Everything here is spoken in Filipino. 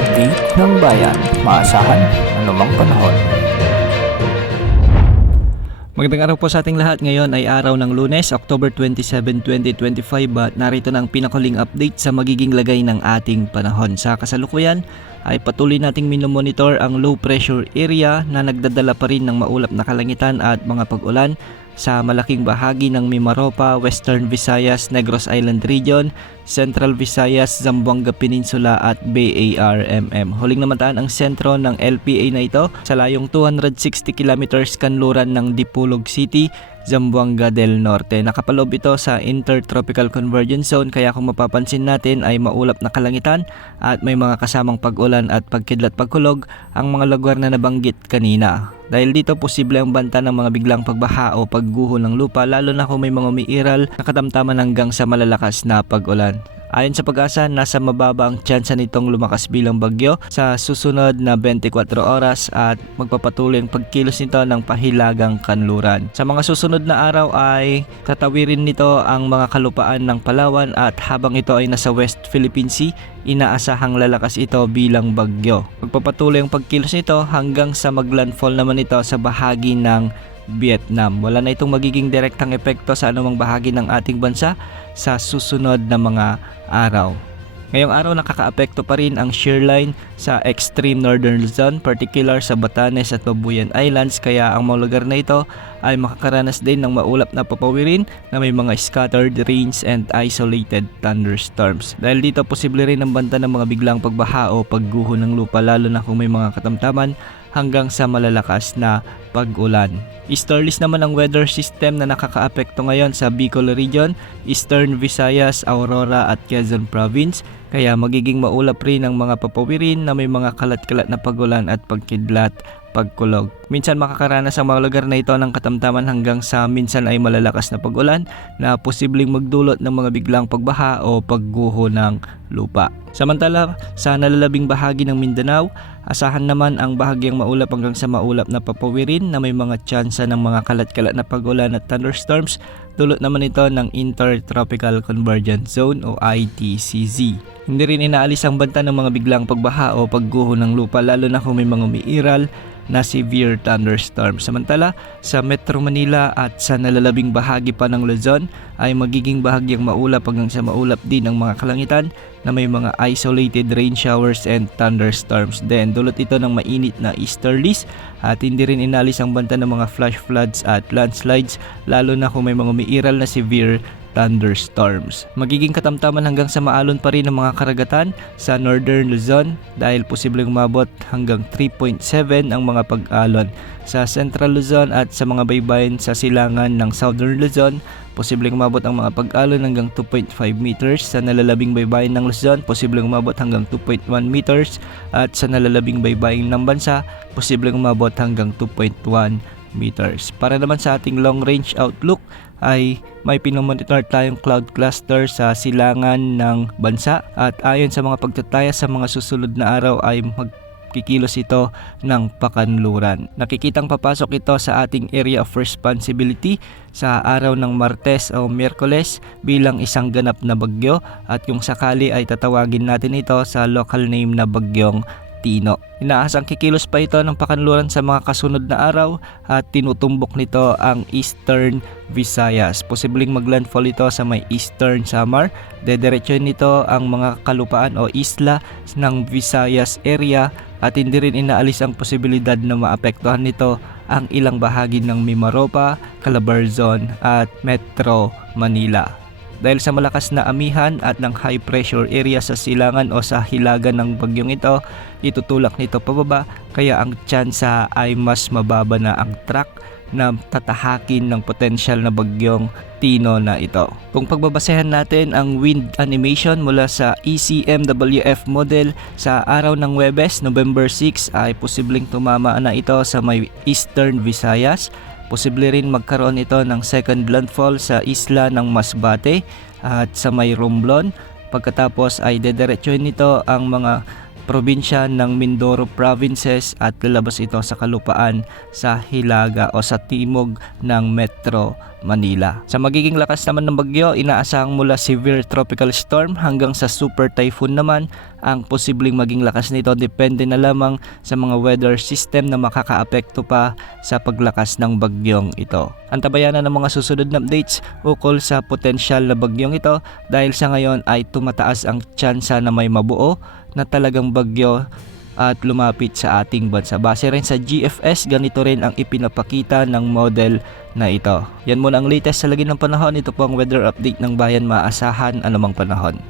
update ng bayan, maasahan anumang panahon. Magandang araw po sa ating lahat. Ngayon ay araw ng Lunes, October 27, 2025 at narito na ang pinakaling update sa magiging lagay ng ating panahon. Sa kasalukuyan ay patuloy nating minomonitor ang low pressure area na nagdadala pa rin ng maulap na kalangitan at mga pag-ulan sa malaking bahagi ng Mimaropa, Western Visayas, Negros Island Region, Central Visayas, Zamboanga Peninsula at BARMM. Huling namataan ang sentro ng LPA na ito sa layong 260 kilometers kanluran ng Dipolog City, Zamboanga del Norte. Nakapaloob ito sa Intertropical Convergence Zone kaya kung mapapansin natin ay maulap na kalangitan at may mga kasamang pag-ulan at pagkidlat pagkulog ang mga lugar na nabanggit kanina. Dahil dito posible ang banta ng mga biglang pagbaha o pagguho ng lupa lalo na kung may mga umiiral na katamtaman hanggang sa malalakas na pag-ulan. Ayon sa Pag-asa, nasa mababa ang tsansa nitong lumakas bilang bagyo sa susunod na 24 oras at magpapatuloy ang pagkilos nito ng pahilagang kanluran. Sa mga susunod na araw ay tatawirin nito ang mga kalupaan ng Palawan at habang ito ay nasa West Philippine Sea, inaasahang lalakas ito bilang bagyo. Magpapatuloy ang pagkilos nito hanggang sa maglandfall naman ito sa bahagi ng Vietnam. Wala na itong magiging direktang epekto sa anumang bahagi ng ating bansa sa susunod na mga araw. Ngayong araw nakakaapekto pa rin ang shear line sa extreme northern Luzon, particular sa Batanes at Babuyan Islands, kaya ang mga lugar na ito ay makakaranas din ng maulap na papawirin na may mga scattered rains and isolated thunderstorms. Dahil dito posible rin ang banta ng mga biglang pagbaha o pagguho ng lupa lalo na kung may mga katamtaman hanggang sa malalakas na pag-ulan. Easterlies naman ang weather system na nakakaapekto ngayon sa Bicol Region, Eastern Visayas, Aurora at Quezon Province, kaya magiging maulap rin ang mga papawirin na may mga kalat-kalat na pag-ulan at pagkidlat pagkulog. Minsan makakaranas ang mga lugar na ito ng katamtaman hanggang sa minsan ay malalakas na pag-ulan na posibleng magdulot ng mga biglang pagbaha o pagguho ng lupa. Samantala, sa nalalabing bahagi ng Mindanao, asahan naman ang bahagyang maulap hanggang sa maulap na papawirin na may mga tsansa ng mga kalat-kalat na pag-ulan at thunderstorms. Dulot naman ito ng Intertropical Convergence Zone o ITCZ. Hindi rin inaalis ang banta ng mga biglang pagbaha o pagguho ng lupa lalo na kung may mga umiiral na severe thunderstorm. Samantala, sa Metro Manila at sa nalalabing bahagi pa ng Luzon ay magiging bahagyang maulap hanggang sa maulap din ang mga kalangitan na may mga isolated rain showers and thunderstorms. Then, dulot ito ng mainit na easterlies at hindi rin inalis ang banta ng mga flash floods at landslides lalo na kung may mga umiiral na severe thunderstorms. Magiging katamtaman hanggang sa maalon pa rin ang mga karagatan sa Northern Luzon dahil posibleng umabot hanggang 3.7 ang mga pag-alon. Sa Central Luzon at sa mga baybayin sa silangan ng Southern Luzon, posibleng umabot ang mga pag-alon hanggang 2.5 meters. Sa nalalabing baybayin ng Luzon, posibleng umabot hanggang 2.1 meters at sa nalalabing baybayin ng bansa, posibleng umabot hanggang 2.1 meters. Para naman sa ating long range outlook ay may pinomonitor tayong cloud cluster sa silangan ng bansa at ayon sa mga pagtataya sa mga susunod na araw ay magkikilos ito ng pakanluran. Nakikitang papasok ito sa ating area of responsibility sa araw ng Martes o Miyerkules bilang isang ganap na bagyo at kung sakali ay tatawagin natin ito sa local name na bagyong Tino. Inaasang kikilos pa ito ng pakanluran sa mga kasunod na araw at tinutumbok nito ang Eastern Visayas. Posibleng maglandfall ito sa may Eastern Samar. Dediretsoin nito ang mga kalupaan o isla ng Visayas area at hindi rin inaalis ang posibilidad na maapektuhan nito ang ilang bahagi ng Mimaropa, Calabarzon at Metro Manila. Dahil sa malakas na amihan at ng high pressure area sa silangan o sa hilagan ng bagyong ito, itutulak nito pababa kaya ang tsansa ay mas mababa na ang track na tatahakin ng potensyal na bagyong Tino na ito. Kung pagbabasehan natin ang wind animation mula sa ECMWF model sa araw ng Huwebes, November 6 ay posibleng tumama na ito sa may Eastern Visayas. Posible rin magkaroon ito ng second landfall sa isla ng Masbate at sa may Romblon. Pagkatapos ay dediretsoin nito ang mga probinsya ng Mindoro provinces at lalabas ito sa kalupaan sa hilaga o sa timog ng Metro Manila. Sa magiging lakas naman ng bagyo, inaasahang mula severe tropical storm hanggang sa super typhoon naman. Ang posibleng maging lakas nito depende na lamang sa mga weather system na makakaapekto pa sa paglakas ng bagyong ito. Antabayan na ng mga susunod na updates ukol sa potensyal na bagyong ito dahil sa ngayon ay tumataas ang tsansa na may mabuo na talagang bagyo at lumapit sa ating bansa. Base rin sa GFS, ganito rin ang ipinapakita ng model na ito. Yan muna ang latest sa lagi ng panahon. Ito po ang weather update ng bayan, maasahan anumang panahon.